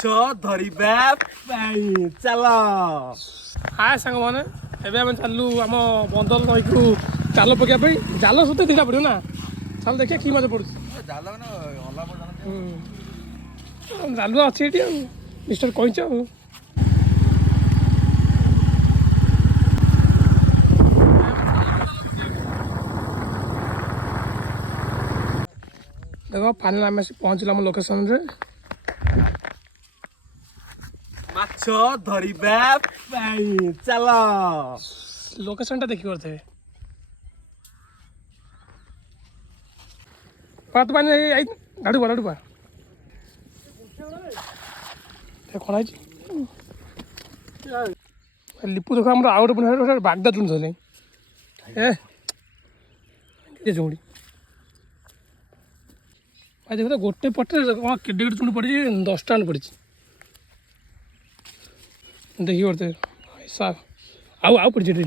ଧରିବା ପାଇଁ ଚାଲ। ହାଏ ସାଙ୍ଗମାନେ, ଏବେ ଆମେ ଚାଲୁ ଆମ ବନ୍ଦର ନଈକୁ ଜାଲ ପକାଇବା ପାଇଁ। ଜାଲ ସହିତ ଦିଟା ପଡ଼ିବ ନା, ଚାଲ ଦେଖିବା କି ମାଛ ପଡ଼ୁଛି। ଜାଲୁଆ ଅଛି ଏଠି ଆଉ, ମିଷ୍ଟର କଇଁଛ ଆଉ। ଦେଖ ଫାଇନାଲ ଆମେ ଆସି ପହଞ୍ଚିଲୁ ଆମ ଲୋକେସନରେ। ମାଛ ଧରିବା ପାଇଁ ଚାଲ। ଲୋକେସନଟା ଦେଖି ପାରୁଥିବେ। ତୁ ପାଣି ଗାଡୁ ପା କ'ଣ ହେଇଛି ଲିପୁ ଦେଖ ଆମର ଆଉ ଗୋଟେ ବାଗଦା ଚୁଣି ଧରିଲେ ଚୁଙ୍ଗୁଡ଼ି ଦେଖ ତ ଗୋଟେ ପଟରେ କ'ଣ କେଡ଼େ କେଡ଼େ ଚୁଣି ପଡ଼ିଛି, 10ଟା ଖଣ୍ଡେ ପଡ଼ିଛି ଦେଖି ପାରୁଥିବେ। ଆଉ ପଡ଼ିଛି ଏଠି।